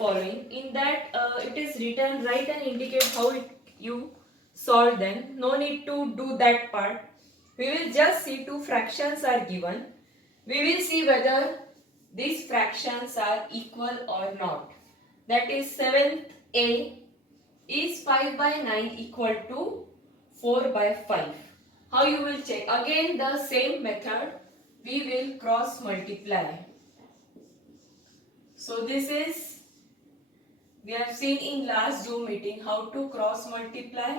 following. In that it is written, write and indicate how you solve them. No need to do that part. We will just see two fractions are given. We will see whether these fractions are equal or not. That is 7th A is 5 by 9 equal to 4 by 5. How you will check? Again the same method. We will cross multiply. So this is, we have seen in last Zoom meeting how to cross multiply.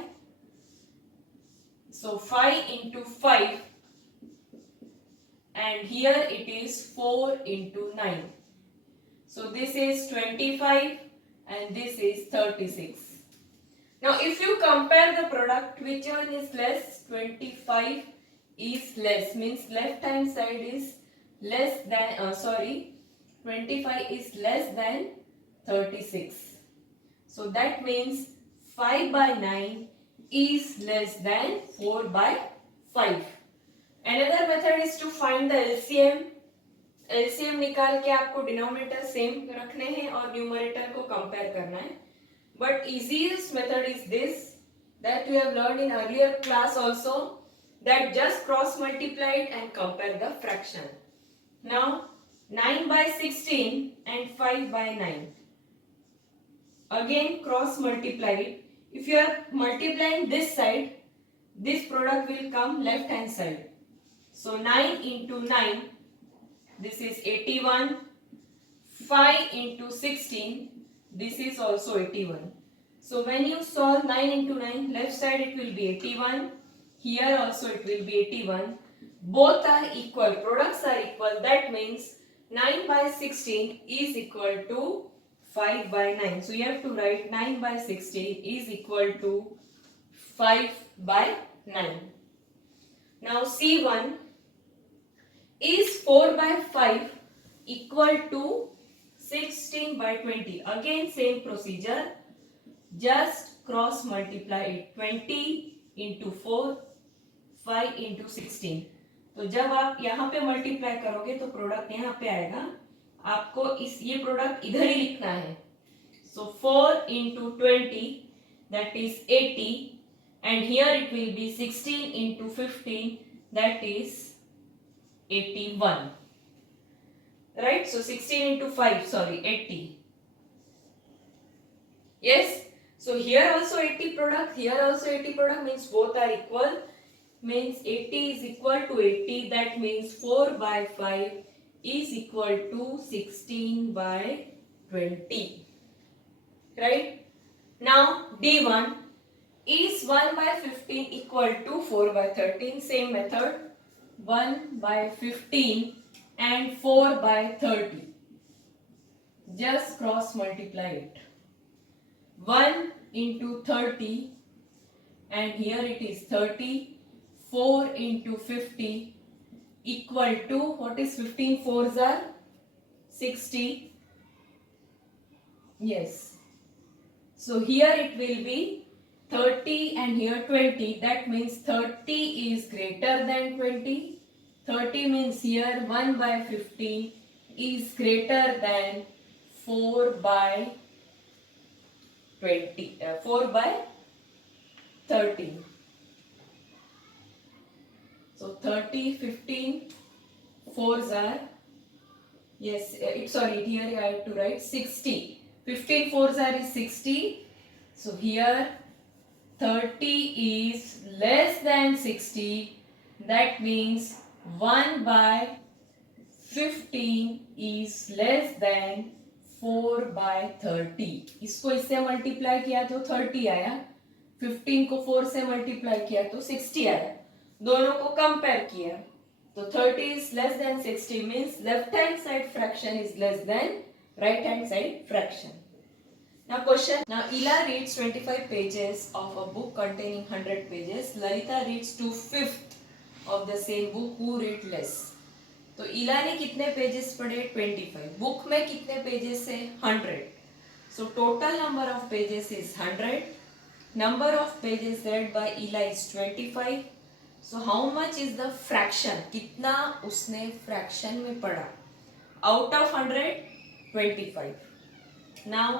So 5 into 5 and here it is 4 into 9. So this is 25 and this is 36. Now if you compare the product, which one is less? 25 is less, means left hand side is less than 25 is less than 36. So that means 5 by 9 is less than 4 by 5. Another method is to find the LCM. LCM निकाल के आपको denominator same रखने हैं और numerator को compare करना है. But easiest method is this, that we have learned in earlier class also, that just cross multiply it and compare the fraction. Now 9 by 16 and 5 by 9. Again cross multiply it. If you are multiplying this side, this product will come left hand side. So 9 into 9, this is 81. 5 into 16, this is also 81. So when you solve 9 into 9, left side it will be 81. Here also it will be 81. Both are equal, products are equal. That means 9 by 16 is equal to 5 by 9. So you have to write 9 by 16 is equal to 5 by 9. Now C1 is 4 by 5 equal to 16 by 20. Again same procedure. Just cross multiply it. 20 into 4, 5 into 16. तो जब आप यहाँ पे multiply करोगे तो product यहाँ पे आएगा. आपको ये प्रोडक्ट इधर ही लिखना है. So 4 into 20, that is 80, and here it will be 16 into 15, that is 81. Right? So 16 into 5, 80. Yes? So here also 80 product, here also 80 product, means both are equal. Means 80 is equal to 80, that means 4 by 5 is equal to 16 by 20. Right? Now D1 is 1 by 15 equal to 4 by 13. Same method. 1 by 15 and 4 by 30. Just cross multiply it. 1 into 30 and here it is 30. 4 into 50 equal to, what is 15 fours are? 60. Yes. So here it will be 30 and here 20. That means 30 is greater than 20. 30 means here 1 by 15 is greater than 4 by 20. 4 by 30. So 30, 15, 4s are, yes, here I have to write 60. 15 4s are is 60. So here 30 is less than 60. That means 1 by 15 is less than 4 by 30. इसको इससे multiply किया तो 30 आया. 15 को 4 से multiply किया तो 60 आया. दोनों को कंपेयर किया तो 30 is less than 60 means left hand side fraction is less than right hand side fraction. Now question. Now Ila reads 25 pages of a book containing 100 pages. Lalita reads 2/5 of the same book. Who read less? तो इला ने कितने pages पढ़े? 25. Book में कितने pages है? 100. So total number of pages is 100. Number of pages read by Ila is 25. So how much is the fraction? कितना उसने fraction में पढ़ा? Out of 100, 25. Now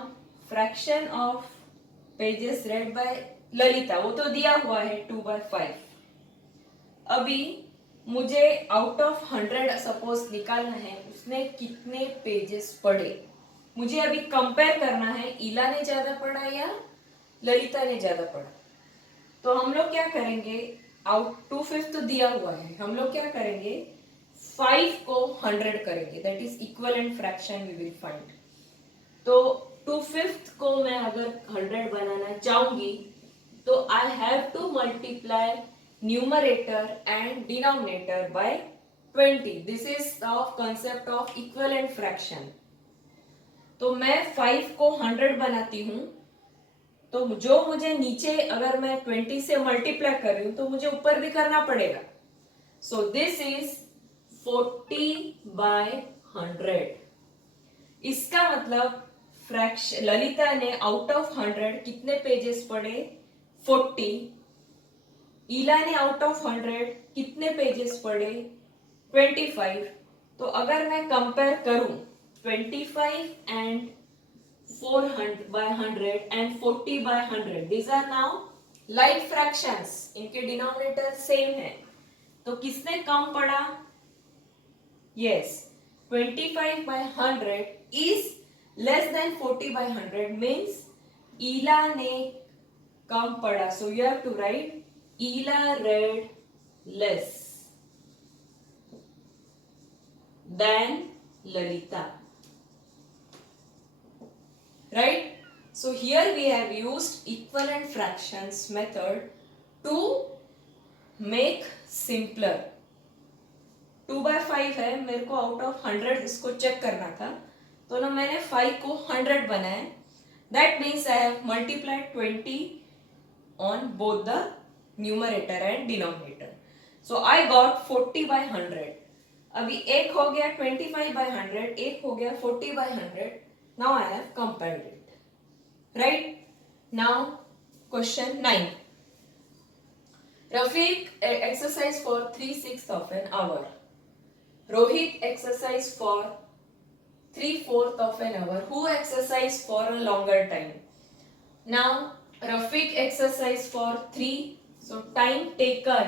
fraction of pages read by Lalita, वो तो दिया हुआ है 2/5। अभी मुझे आउट ऑफ 100 सपोज निकालना है, उसने कितने पेजेस पढ़े। मुझे अभी कंपेयर करना है इला ने ज्यादा पढ़ा या ललिता ने ज्यादा पढ़ा। तो हम लोग क्या करेंगे, आउट 2/5 तो दिया हुआ है, हम लोग क्या करेंगे 5 को 100 करेंगे, that is equivalent fraction we will find. तो 2/5 को मैं अगर 100 बनाना चाहूंगी तो I have to multiply numerator and denominator by 20। This is the concept of equivalent fraction. तो मैं 5 को 100 बनाती हूं, तो जो मुझे नीचे अगर मैं 20 से मल्टीप्लाई कर रही हूं तो मुझे ऊपर भी करना पड़ेगा। So this is 40/100। इसका मतलब फ्रैक्शन ललिता ने आउट ऑफ 100 कितने पेजेस पढ़े 40। ईला ने आउट ऑफ 100 कितने पेजेस पढ़े 25। तो अगर मैं कंपेयर करूं 25 and 4/100 and 40/100, these are now like fractions, इनके डिनोमिनेटर सेम है, तो किसने कम पढ़ा। yes, 25/100 is less than 40/100 means ईला ने कम पढ़ा। so you have to write Ila read less than Lalita, right? So here we have used equivalent fractions method to make simpler। 2/5 है, मेरे को आउट ऑफ 100 इसको चेक करना था, तो ना मैंने 5 को 100 बनाया। That means I have multiplied 20 on both the numerator and denominator. So I got 40/100। अभी एक हो गया 25/100, एक हो गया 40/100। Now I have compared it, right? Now question 9। Rafiq exercise for 3/6 of an hour. Rohit exercise for 3/4 of an hour. Who exercise for a longer time? Now Rafiq exercise for 3. So time taken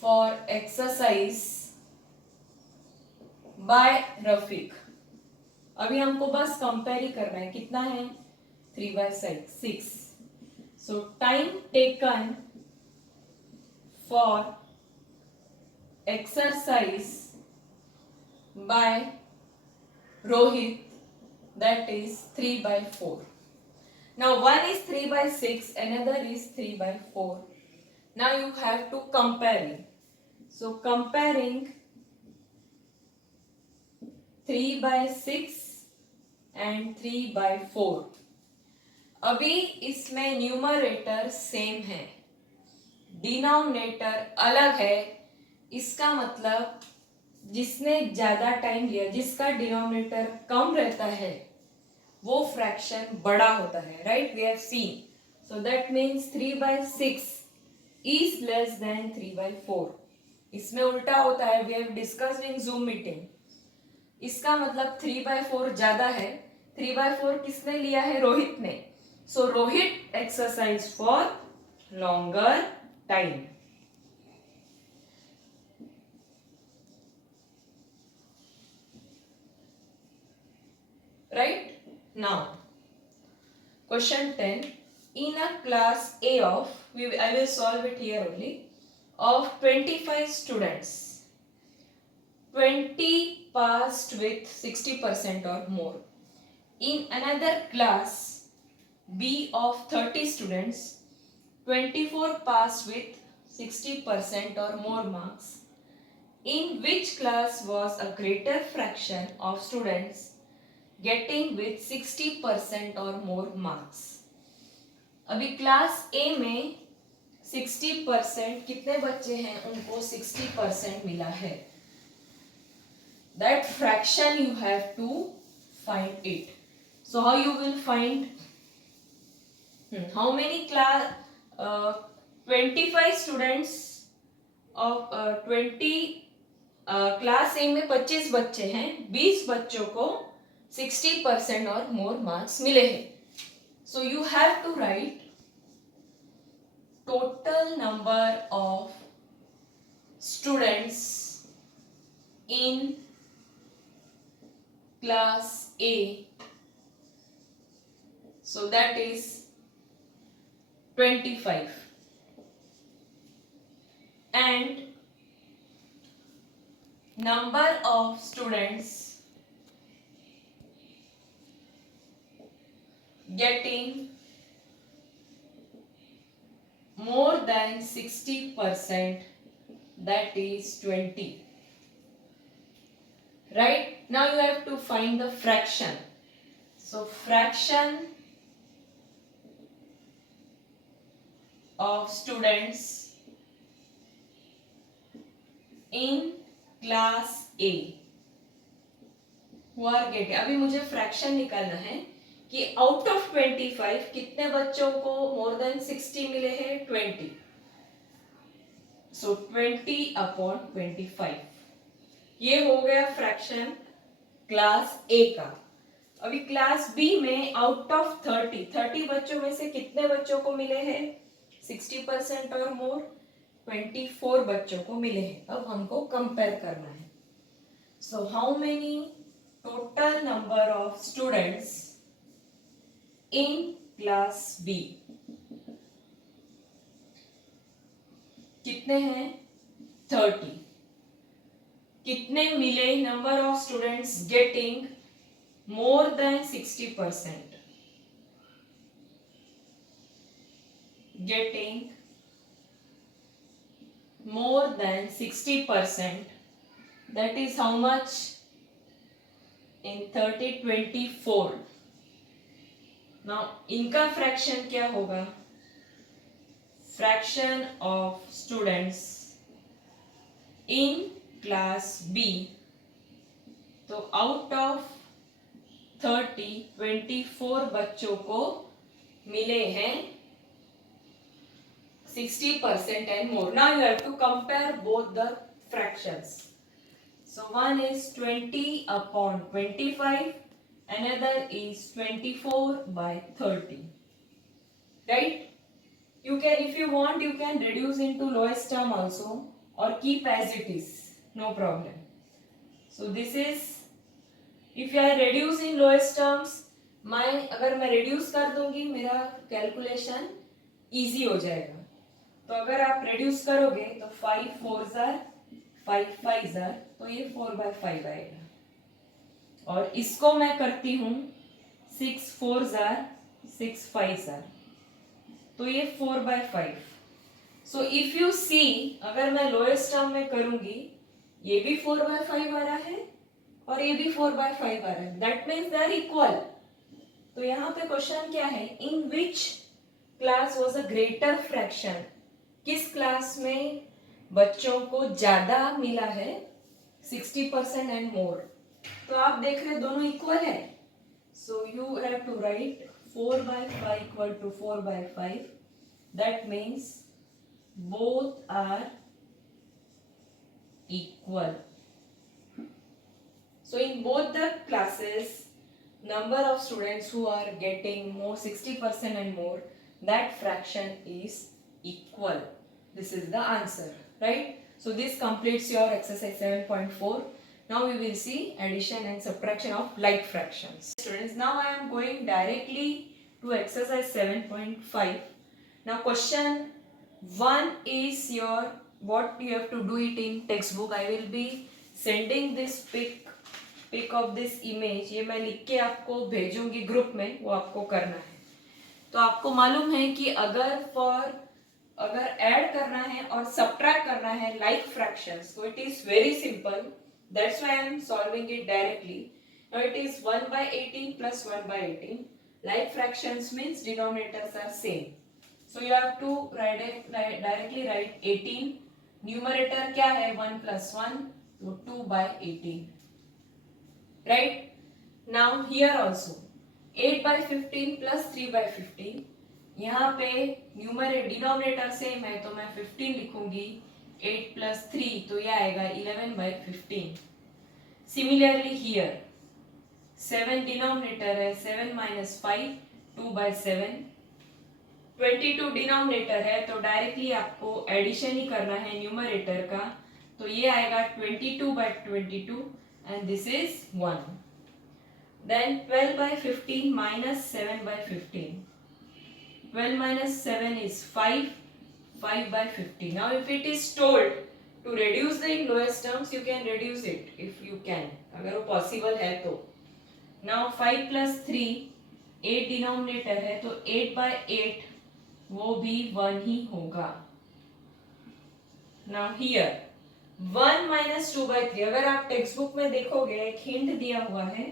for exercise by Rafiq. अभी हमको बस compare ही करना है, कितना है 3/6। So time taken for exercise by Rohit, that is 3/4. Now one is 3/6, another is 3/4. Now you have to compare it. So comparing 3/6 and 3/4, अभी इसमें numerator same है, डिनोमिनेटर अलग है। इसका मतलब जिसने ज्यादा टाइम लिया, जिसका डिनोमिनेटर कम रहता है, वो फ्रैक्शन बड़ा होता है, right? We have seen. So that means 3/6 is less than 3/4। इसमें उल्टा होता है, we have discussed in Zoom meeting. इसका मतलब 3/4 ज्यादा है। 3/4 किसने लिया है? रोहित ने। So Rohit exercise for longer time. Right? Now, question 10. In a class A of, I will solve it here only, of 25 students, 20 passed with 60% or more. In another class B of 30 students, 24 passed with 60% or more marks. In which class was a greater fraction of students getting with 60% or more marks? अभी class A में 60% कितने बच्चे हैं उनको 60% मिला है। That fraction you have to find it. So how you will find? How many class 25 students of 20 class ए में 25 बच्चे हैं, 20 बच्चों को 60% और मोर मार्क्स मिले हैं. So you have to write total number of students in class A. So that is 25. And number of students getting more than 60%, that is 20. Right? Now you have to find the fraction. So fraction of students in class A who are getting, अभी मुझे fraction निकालना है कि out of 25 कितने बच्चों को more than 60 मिले हैं. 20. सो 20/25 ये हो गया फ्रैक्शन क्लास ए का. अभी क्लास बी में आउट ऑफ 30 बच्चों में से कितने बच्चों को मिले हैं 60% और मोर. 24 बच्चों को मिले हैं. अब हमको कंपेयर करना है. So how many total number of students in class B कितने हैं 30. कितने मिले number of students getting more than 60%, getting more than 60%, that is how much in 30 24. Now इनका फ्रैक्शन क्या होगा. Fraction of students in class B. तो out of 30 24 बच्चों को मिले हैं 60% and more. Now you have to compare both the fractions. So one is 20/25. Another is 24/30. Right? You can, if you want, you can reduce into lowest term also or keep as it is. No problem. So this is, if I reduce in lowest terms, अगर मैं reduce कर दूंगी मेरा calculation easy हो जाएगा. तो अगर आप reduce करोगे तो 5 4s are 5 5s are, तो ये 4/5 आएगा. और इसको मैं करती हूँ 6 4s are 6 5s are, तो ये 4/5. सो इफ यू सी, अगर मैं लोएस्ट टर्म में करूंगी ये भी 4/5 आ रहा है और ये भी 4/5 आ रहा है. That means they are equal. तो यहाँ पे क्वेश्चन क्या है, in which class was a greater fraction. किस क्लास में बच्चों को ज्यादा मिला है 60% एंड मोर. तो आप देख रहे दोनों इक्वल है. So you have to write 4/5 equal to 4/5. That means both are equal. So in both the classes, number of students who are getting more 60% and more, that fraction is equal. This is the answer, right? So this completes your exercise 7.4. Now we will see addition and subtraction of like fractions. Students, now I am going directly to exercise 7.5. Now question 1 is your, what you have to do it in textbook. I will be sending this pic of this image. ये मैं लिख के आपको भेजूंगी group में, वो आपको करना है. तो आपको मालूम है कि अगर ऐड करना है और सब्ट्रैक्ट करना है like fractions, so it is very simple. That's why I am solving it directly. Now it is 1/18 plus 1/18. Like fractions means denominators are same. So you have to directly write 18. Numerator क्या है 1 plus 1, तो 2/18. Right? Now here also 8/15 plus 3/15. यहाँ पे denominator same है तो मैं 15 लिखूंगी. 8 plus 3 तो यह आएगा 11/15. Similarly here 7 डिनोमिनेटर है, 7 माइनस 5, 2/7. 22 डिनोमिनेटर है तो डायरेक्टली आपको एडिशन ही करना है न्यूमरेटर का, तो ये आएगा 22/22 and this is 1. Then 12/15 minus 7/15. 12 minus 7 is 5. 5/50. Now if it is told to reduce the lowest terms, you can reduce it if you can. अगर वो possible है तो. Now 5 plus 3, 8 denominator है तो 8/8 वो भी 1 ही होगा. Now here 1 minus 2/3. अगर आप टेक्स्ट बुक में देखोगे एक हिंट दिया हुआ है.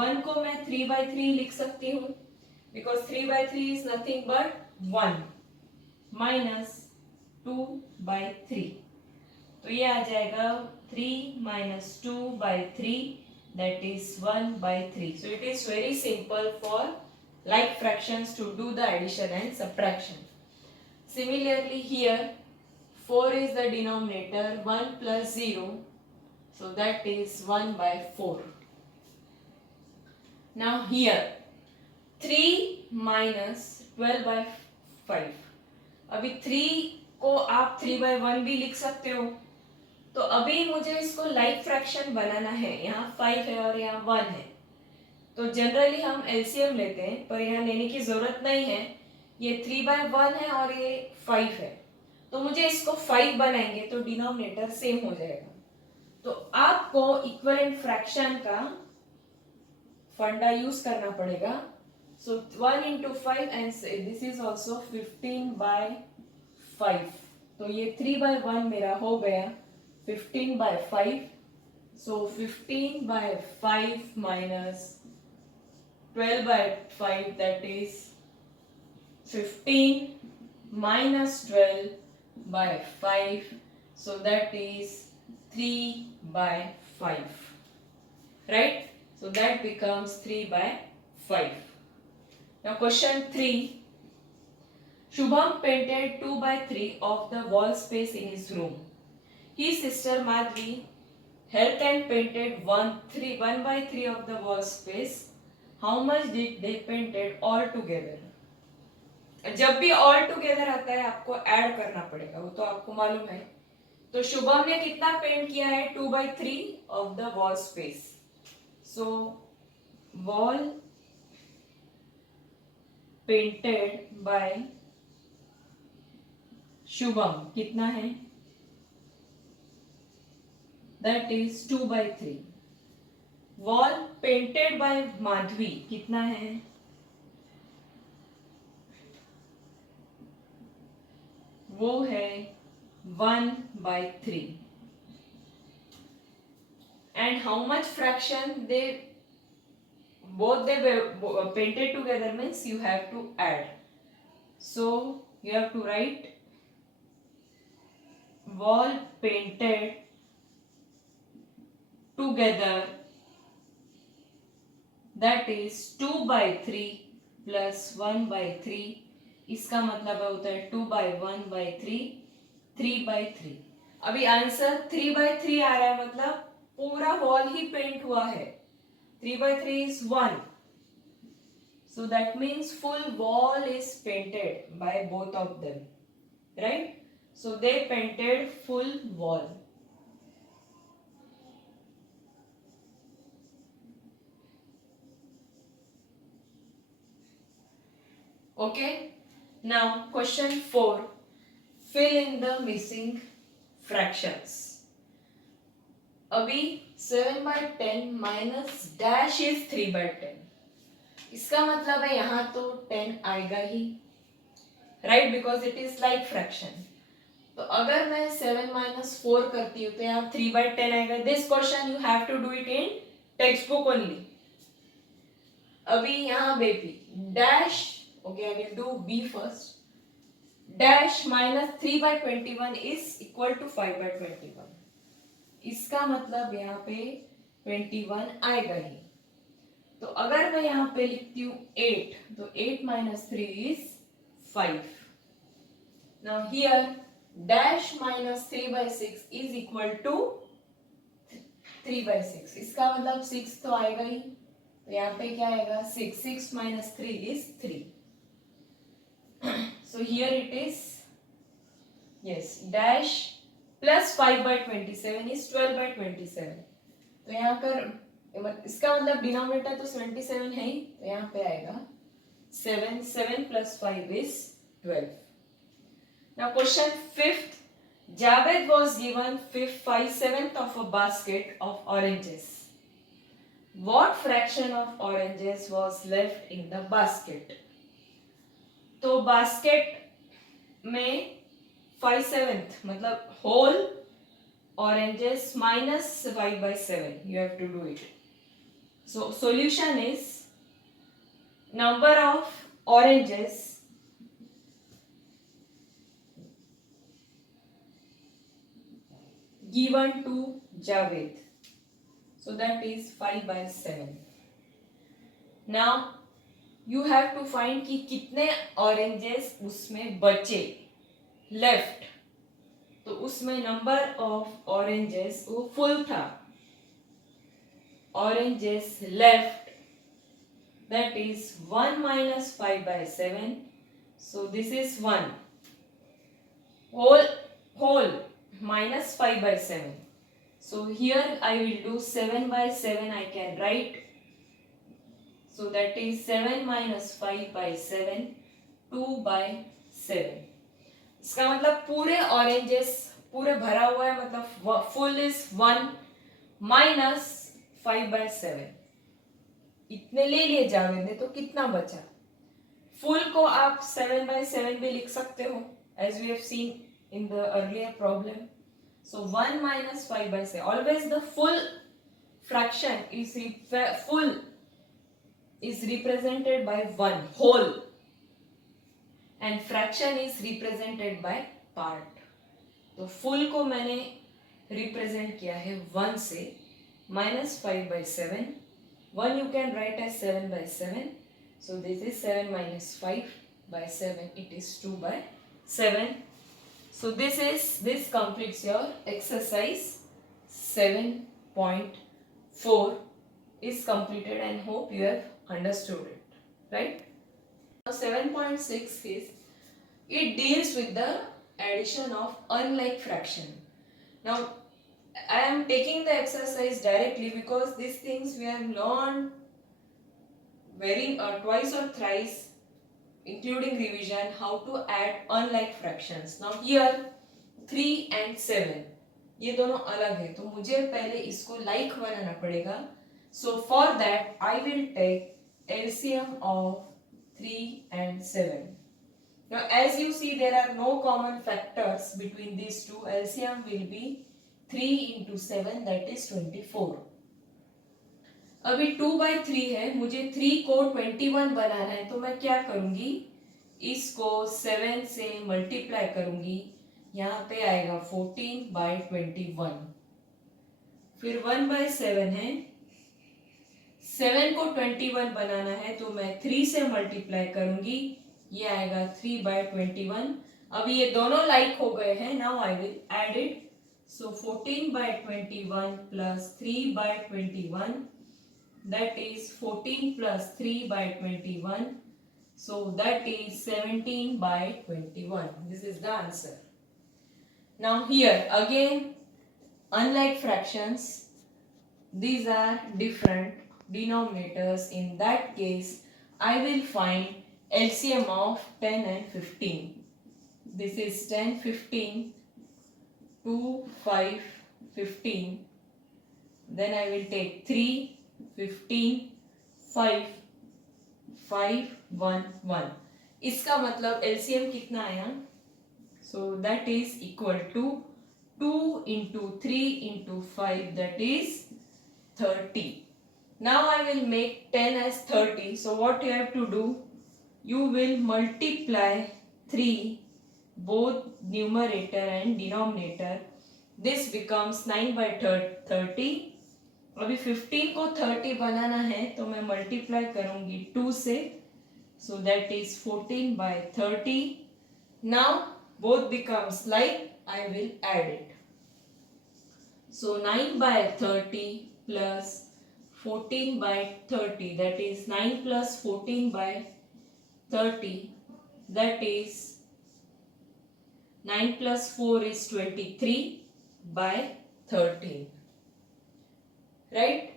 1 को मैं 3/3 लिख सकती हूँ because 3/3 is nothing but 1 minus 2/3. तो ये आ जाएगा 3 minus 2/3, that is 1/3. So it is very simple for like fractions to do the addition and subtraction. Similarly here 4 is the denominator, 1 plus 0, so that is 1/4. Now here 3 minus 12/5. अभी 3 को आप 3/1 भी लिख सकते हो. तो अभी मुझे इसको लाइक फ्रैक्शन बनाना है. यहाँ 5 है और यहाँ 1 है, तो जनरली हम एलसीएम लेते हैं, पर यहाँ लेने की जरूरत नहीं है. ये 3/1 है और ये 5 है, तो मुझे इसको 5 बनाएंगे तो डिनोमिनेटर सेम हो जाएगा. तो आपको इक्विवेलेंट फ्रैक्शन का फंडा यूज करना पड़ेगा. सो 1 into 5 and this is also 15/5. तो ये 3/1 मेरा हो गया 15/5. सो 15/5 minus 12/5, that is 15 minus 12/5, so that is 3/5, right? So that becomes 3/5. Now question 3. Shubham painted 2/3 of the wall space in his room. His sister Madhvi helped and painted 1/3 of the wall space. How much did they painted all together? जब भी all together आता है आपको add करना पड़ेगा, वो तो आपको मालूम है. तो शुभम ने कितना पेंट किया है? 2/3 of the wall space. So wall painted by Shubham कितना है? That is 2/3. Wall painted by Madhvi कितना है? वो है 1/3. And how much fraction they both they were painted together means you have to add. So you have to write wall painted together, that is 2/3 plus 1/3. इसका मतलब होता है 2/1/3, 3/3. अभी answer 3/3 आ रहा है, मतलब पूरा वॉल ही पेंट हुआ है. 3/3 is 1. So that means full wall is painted by both of them, right? So they painted full wall. Okay? Now question 4. Fill in the missing fractions. अभी 7/10 minus dash is 3/10. इसका मतलब है यहाँ तो 10 आएगा ही, right? Because it is like fraction. तो अगर मैं 7 minus 4 करती हूँ तो यहाँ 3/10 आएगा. This question you have to do it in textbook only. अभी यहाँ baby dash, okay, I will do B first. Dash minus 3/21 is equal to 5/21. इसका मतलब यहाँ पे 21 आएगा ही. तो अगर मैं यहाँ पे लिखती हूँ 8, तो 8 minus 3 is 5. Now here dash minus 3/6 is equal to 3/6. इसका मतलब 6 तो आएगा ही. तो यहाँ पे क्या आएगा 6, 6 minus 3 is 3. So here it is, yes, dash plus 5 by 27 is 12 by 27. तो यहाँ पर इसका मतलब डिनोमिनेटर तो 77 है ही, तो यहाँ पे आएगा 7, 7 plus 5 is 12. Now question 5th. Javed was given 5/7 of a basket of oranges. What fraction of oranges was left in the basket? तो basket में 5/7 मतलब whole oranges minus 5/7. You have to do it. So solution is number of oranges given to Javed. So that is 5/7. Now you have to find कि कितने oranges उसमें बचे left. तो उसमें number of oranges वो full था. Oranges left, that is 1 minus 5/7. So this is 1. Whole minus 5/7. So here I will do 7/7. I can write. So that is 7 minus 5/7, 2/7. इसका मतलब पूरे ऑरेंजेस पूरे भरा हुआ है, मतलब फुल इज 1 माइनस 5/7. इतने ले लिए जावेद ने, तो कितना बचा? फुल को आप 7/7 भी लिख सकते हो, as we have seen in the earlier problem. So 1 minus 5/7. Always the full fraction is full is represented by 1 whole, and fraction is represented by part. तो full को मैंने represent किया है 1 से, minus 5/7. 1 you can write as 7/7. So this is 7 minus 5/7. It is 2/7. So this completes your exercise 7.4 is completed, and hope you have understood it, right? Now 7.6 is, it deals with the addition of unlike fraction. Now I am taking the exercise directly because these things we have learned twice or thrice, including revision, how to add unlike fractions. Now here 3 and 7 ये दोनों अलग है, तो मुझे पहले इसको like बनाना पड़ेगा. So for that I will take LCM of 3 and 7. Now as you see there are no common factors between these two. LCM will be 3 into 7, that is 24. अभी 2/3 है, मुझे 3 को 21 बनाना है, तो मैं क्या करूंगी, इसको 7 से मल्टीप्लाई करूंगी, यहाँ पे आएगा 14/21. फिर 1/7 है, 7 को 21 बनाना है, तो मैं 3 से मल्टीप्लाई करूंगी, ये आएगा 3/21. अभी ये दोनों लाइक हो गए हैं. Now I will add it. So 14/21 plus 3/21, that is 14 plus 3/21, so that is 17/21. This is the answer. Now here again, unlike fractions, these are different denominators. In that case I will find LCM of 10 and 15. This is 10, 15, 2, 5, 15. Then I will take 3, 15, 5, 5, 1, 1. इसका मतलब LCM कितना आया? So that is equal to 2 into 3 into 5, that is 30. Now I will make 10 as 30. So what you have to do? You will multiply 3 both numerator and denominator. This becomes 9/30. अभी 15 को 30 बनाना है, तो मैं multiply करूंगी 2 से, so that is 14/30. Now both becomes like, I will add it. So 9/30 plus 14 by 30, that is 9 plus 14 by 30, that is 9 plus 4 is 23 by 13. Right?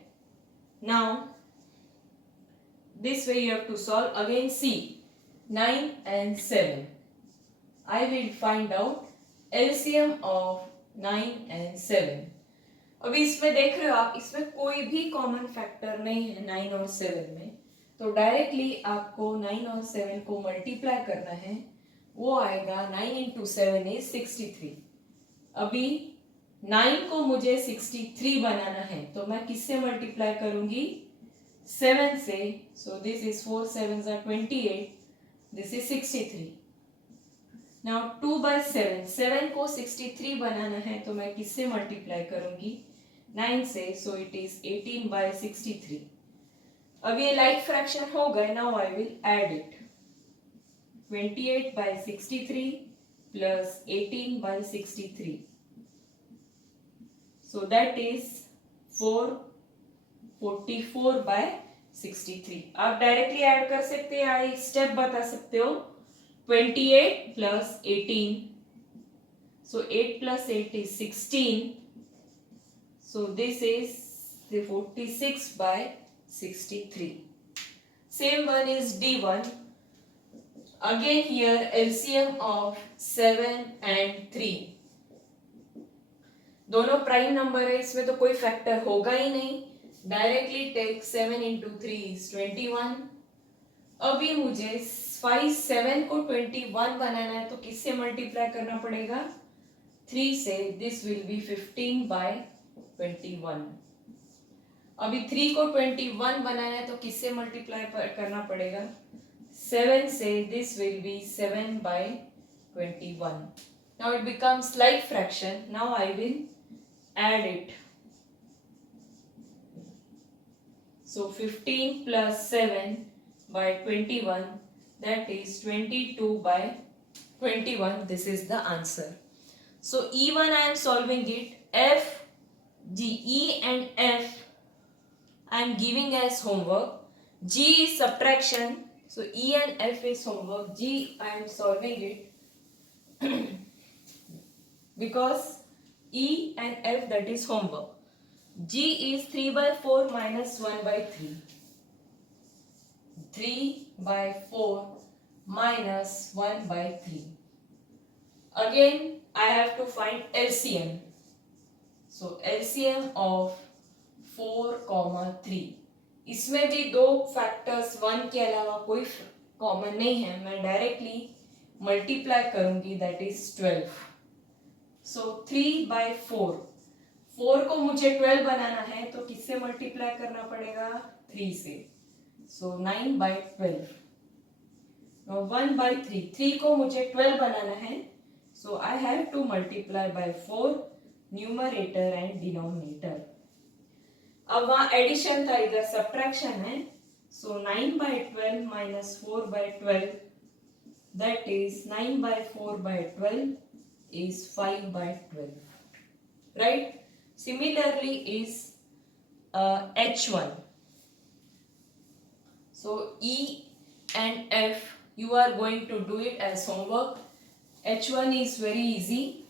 Now, this way you have to solve. Again, see 9 and 7. I will find out LCM of 9 and 7. अब इसमें देख रहे हो आप, इसमें कोई भी common factor नहीं है 9 और 7 में, तो डायरेक्टली आपको 9 और 7 को मल्टीप्लाई करना है. वो आएगा 9 इंटू 7 इज 63. अभी 9 को मुझे 63 बनाना है, तो मैं किससे मल्टीप्लाई करूंगी? 7 से. So this is 4 7s are 28. This is 63. Now 2 by 7, 7 को 63 बनाना है, तो मैं किससे मल्टीप्लाई करूंगी? 9 से. So it is 18 by 63. अब ये लाइक फ्रैक्शन हो गए. Now I will add it. 28 by 63 plus 18 by 63. So that is 444 by 63. आप डायरेक्टली ऐड कर सकते हैं, आई स्टेप बता सकते हो. 28 plus 18. So 8 plus 8 is 16. So this is the 46 by 63. Same one is D1. Again here LCM of 7 and 3. दोनों prime number है, इसमें तो कोई फैक्टर होगा ही नहीं. Directly take 7 into 3 is 21. अभी मुझे 5 7 को 21 बनाना है, तो किससे मल्टीप्लाई करना पड़ेगा? 3 से. This will be 15 by 21. अभी 3 को 21 बनाना है, तो किससे मल्टीप्लाई करना पड़ेगा? 7 से. This will be 7 by 21. Now it becomes like fraction. Now I will add it. So 15 plus 7 by 21, that is 22 by 21. This is the answer. So E1 I am solving it. F, G, E and F I am giving as homework. G is subtraction. So E and F is homework. G I am solving it because E and F, that is homework. G is 3 by 4 minus 1 by 3. 3 by 4 minus 1 by 3. Again, I have to find LCM. So LCM of 4, 3. इसमें भी दो factors 1 के अलावा कोई common नहीं है. मैं directly multiply करूंगी, दैट इज 12. So 3 by 4. 4 को मुझे 12 बनाना है, तो किससे मल्टीप्लाई करना पड़ेगा? 3 से. सो 9 by 12. Now 1 by 3. 3 को मुझे 12 बनाना है, so I have to multiply by 4, numerator and denominator. अब वहाँ एडिशन था, इधर सब्ट्रैक्शन है. So 9 by 12 minus 4 by 12, that is 9 by 4 by 12 is 5 by 12. Right? Similarly is H1. So E and F, you are going to do it as homework. H1 is very easy.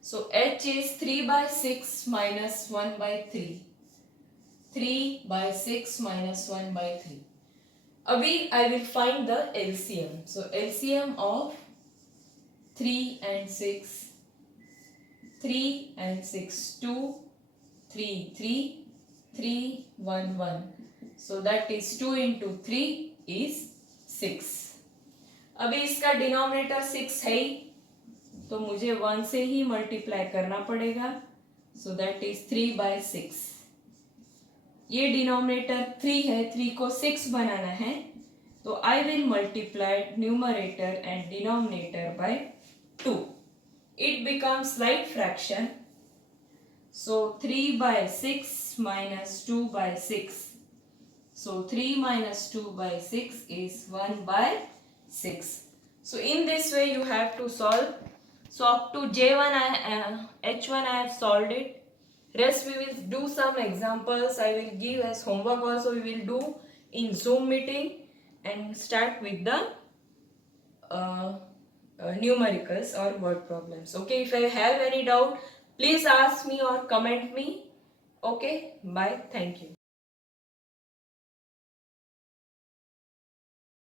So H is 3 by 6 minus 1 by 3. 3 by 6 minus 1 by 3. Abhi I will find the LCM. So LCM of 3 and 6. 3 and 6, 2, 3, 3, 3, 1, 1. So that is 2 into 3 is 6. अभी इसका denominator 6 है, तो मुझे 1 से ही multiply करना पड़ेगा. So that is 3 by 6. ये denominator 3 है, 3 को 6 बनाना है, तो I will multiply numerator and denominator by 2. It becomes like fraction. So 3 by 6 minus 2 by 6. So 3 minus 2 by 6 is 1 by 6. So in this way you have to solve. So up to J1 H1 I have solved it. Rest we will do some examples. I will give as homework also. We will do in Zoom meeting and start with the numericals or word problems. Okay, if I have any doubt, please ask me or comment me. Okay, bye. Thank you.